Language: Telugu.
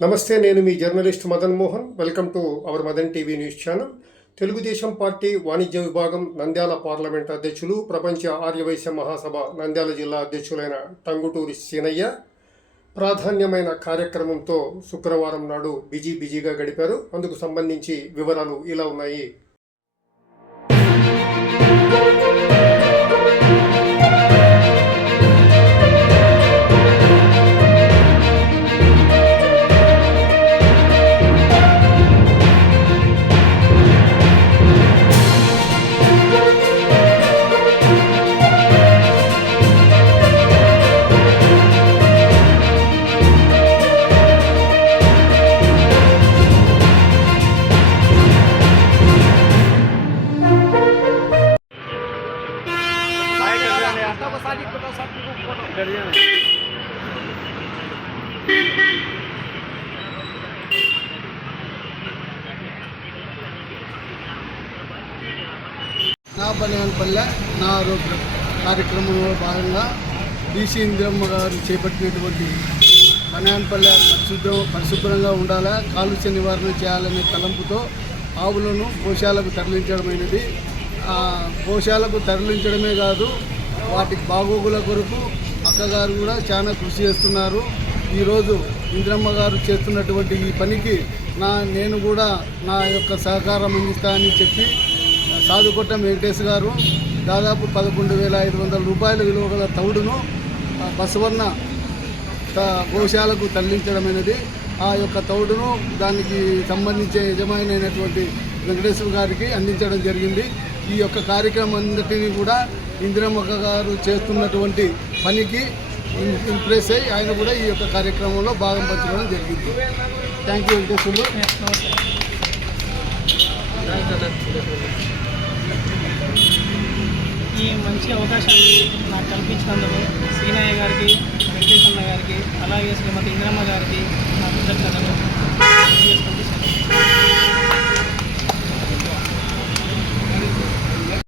నమస్తే నేను మీ journalist Madan Mohan. Welcome to our Madan TV news channel. Telugudesam party వాణిజ్య విభాగం నంద్యాల పార్లమెంట్ అధ్యక్షులు ప్రపంచ ఆర్యవైశ్య మహాసభ నంద్యాల జిల్లా అధ్యక్షులైన టంగుటూరి సీనయ్య ప్రాధాన్యమైన కార్యక్రమంతో శుక్రవారం నాడు బిజీ బిజీగా గడిపారు. అందుకు సంబంధించి వివరాలు ఇలా ఉన్నాయి. నా బలివన్పల్లె నా ఆరోగ్య కార్యక్రమంలో భాగంగా బీసీ ఇంద్రమ్మ గారు చేపట్టినటువంటి బనాన్పల్లె పరిశుభ్రం పరిశుభ్రంగా ఉండాలా కాలుష్య నివారణ చేయాలనే తలంపుతో ఆవులను గోశాలకు తరలించడమైనది. గోశాలకు తరలించడమే కాదు వాటి బాగోగుల కొరకు అక్కగారు కూడా చాలా కృషి చేస్తున్నారు. ఈరోజు ఇంద్రమ్మ గారు చేస్తున్నటువంటి ఈ పనికి నా నేను కూడా నా యొక్క సహకారం అందిస్తా అని చెప్పి సాధుకొట్ట వెంకటేష్ గారు దాదాపు పదకొండు వేల ఐదు వందల రూపాయల విలువ గల తౌడును బసవర్ణ బసవన్న త- గోశాలకు తరలించడమైనది ఆ యొక్క తౌడును దానికి సంబంధించే యజమాని అయినటువంటి వెంకటేశ్వర గారికి అందించడం జరిగింది. ఈ యొక్క కార్యక్రమం అందరినీ కూడా ఇందిరమ్మ గారు చేస్తున్నటువంటి పనికి ఇంప్రెస్ అయ్యి ఆయన కూడా ఈ యొక్క కార్యక్రమంలో భాగం పంచుకోవడం జరిగింది. థ్యాంక్ యూ వెంకటేశ్వర్లు ఈ మంచి అవకాశాన్ని నాకు కల్పించినందుకు శ్రీనయ్య గారికి వెంకటేశ్వర గారికి అలాగే శ్రీమతి ఇంద్రమ్మ గారికి